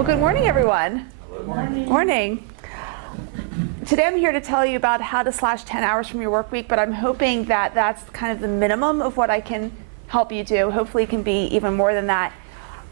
Well, good morning, everyone. Good morning. Morning. Today I'm here to tell you about how to slash 10 hours from your work week, but I'm hoping that that's kind of the minimum of what I can help you do. Hopefully it can be even more than that.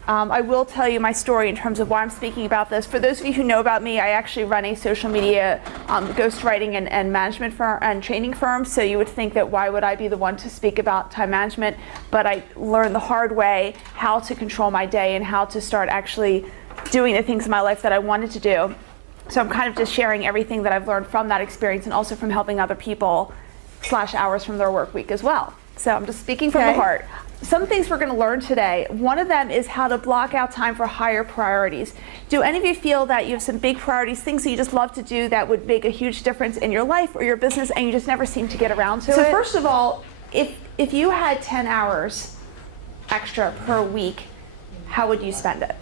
I will tell you my story in terms of why I'm speaking about this. For those of you who know about me, I actually run a social media ghostwriting and management firm and training firm, so you would think that why would I be the one to speak about time management, but I learned the hard way how to control my day and how to start actually doing the things in my life that I wanted to do. So I'm kind of just sharing everything that I've learned from that experience and also from helping other people slash hours from their work week as well. So I'm just speaking from the heart. Some things we're going to learn today. One of them is how to block out time for higher priorities. Do any of you feel that you have some big priorities, things that you just love to do that would make a huge difference in your life or your business and you just never seem to get around to it? So first of all, if you had 10 hours extra per week, how would you spend it?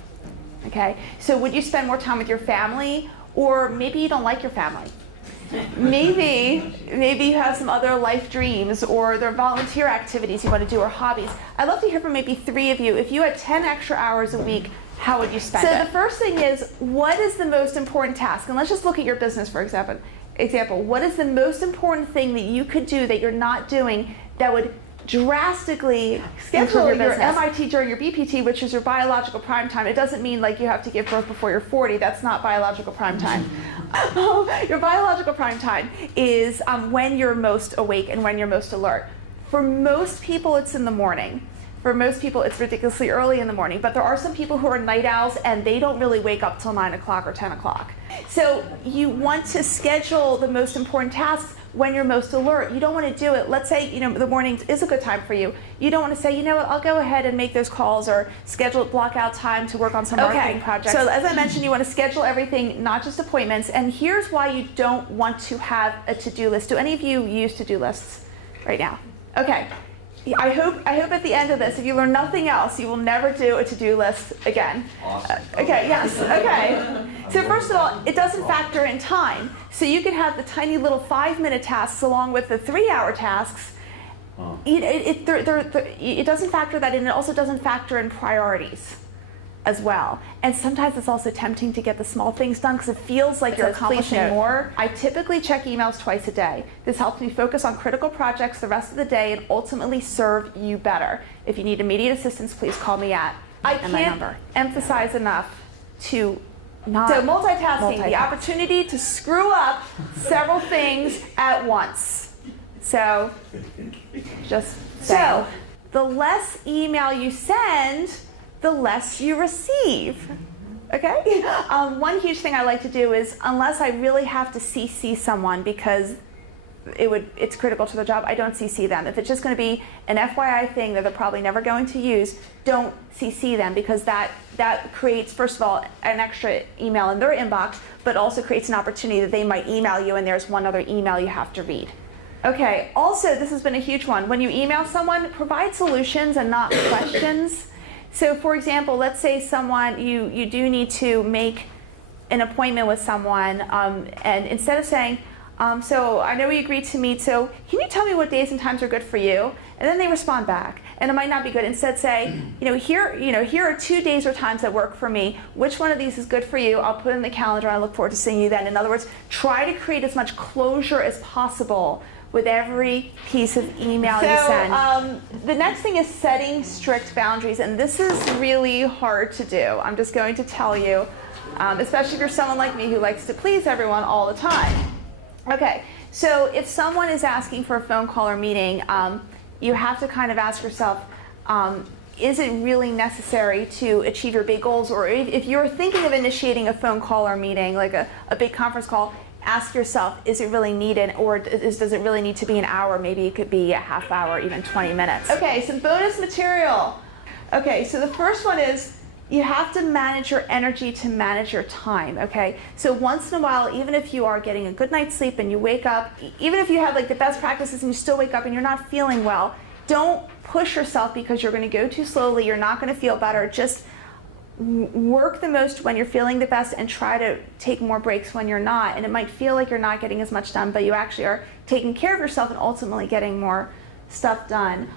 Okay, so would you spend more time with your family, or maybe you don't like your family? Maybe you have some other life dreams, or there are volunteer activities you want to do, or hobbies. I'd love to hear from maybe 3 of you. If you had 10 extra hours a week, how would you spend it? So the first thing is, what is the most important task? And let's just look at your business, for example. What is the most important thing that you could do that you're not doing that would drastically schedule your MIT during your BPT, which is your biological prime time? It doesn't mean like you have to give birth before you're 40. That's not biological prime time. Your biological prime time is when you're most awake and when you're most alert. For most people, it's in the morning. For most people, it's ridiculously early in the morning. But there are some people who are night owls and they don't really wake up till 9 o'clock or 10 o'clock. So you want to schedule the most important tasks when you're most alert. You don't want to do it. Let's say, the morning is a good time for you. You don't want to say, you know what, I'll go ahead and make those calls or schedule block out time to work on some marketing projects. So as I mentioned, you want to schedule everything, not just appointments. And here's why you don't want to have a to-do list. Do any of you use to-do lists right now? Okay. I hope at the end of this, if you learn nothing else, you will never do a to-do list again. Awesome. Okay, yes, okay. So first of all, it doesn't factor in time. So you can have the tiny little 5-minute tasks along with the 3-hour tasks. It doesn't factor that in. It also doesn't factor in priorities as well. And sometimes it's also tempting to get the small things done because it feels like you're accomplishing more. I typically check emails twice a day. This helps me focus on critical projects the rest of the day and ultimately serve you better. If you need immediate assistance, please call me at my can't number. emphasize enough to not multitasking, the opportunity to screw up several things at once. So just so the less email you send, the less you receive. Okay? One huge thing I like to do is, unless I really have to CC someone because it's critical to the job, I don't CC them. If it's just going to be an FYI thing that they're probably never going to use, don't CC them, because that creates, first of all, an extra email in their inbox, but also creates an opportunity that they might email you and there's one other email you have to read. Okay, also this has been a huge one. When you email someone, provide solutions and not questions. So for example, let's say someone, you do need to make an appointment with someone, and instead of saying, so I know we agreed to meet, so can you tell me what days and times are good for you? And then they respond back, and it might not be good. Instead say, here are 2 days or times that work for me. Which one of these is good for you? I'll put it in the calendar, and I look forward to seeing you then. In other words, try to create as much closure as possible with every piece of email you send. The next thing is setting strict boundaries, and this is really hard to do. I'm just going to tell you, especially if you're someone like me who likes to please everyone all the time. Okay, so if someone is asking for a phone call or meeting, you have to kind of ask yourself, is it really necessary to achieve your big goals? Or if you're thinking of initiating a phone call or meeting, like a big conference call, ask yourself, is it really needed, or does it really need to be an hour? Maybe it could be a half hour, even 20 minutes. Okay, some bonus material. Okay, so the first one is, you have to manage your energy to manage your time, okay? So once in a while, even if you are getting a good night's sleep and you wake up, even if you have like the best practices and you still wake up and you're not feeling well, don't push yourself because you're gonna go too slowly, you're not gonna feel better. Just work the most when you're feeling the best and try to take more breaks when you're not. And it might feel like you're not getting as much done, but you actually are taking care of yourself and ultimately getting more stuff done.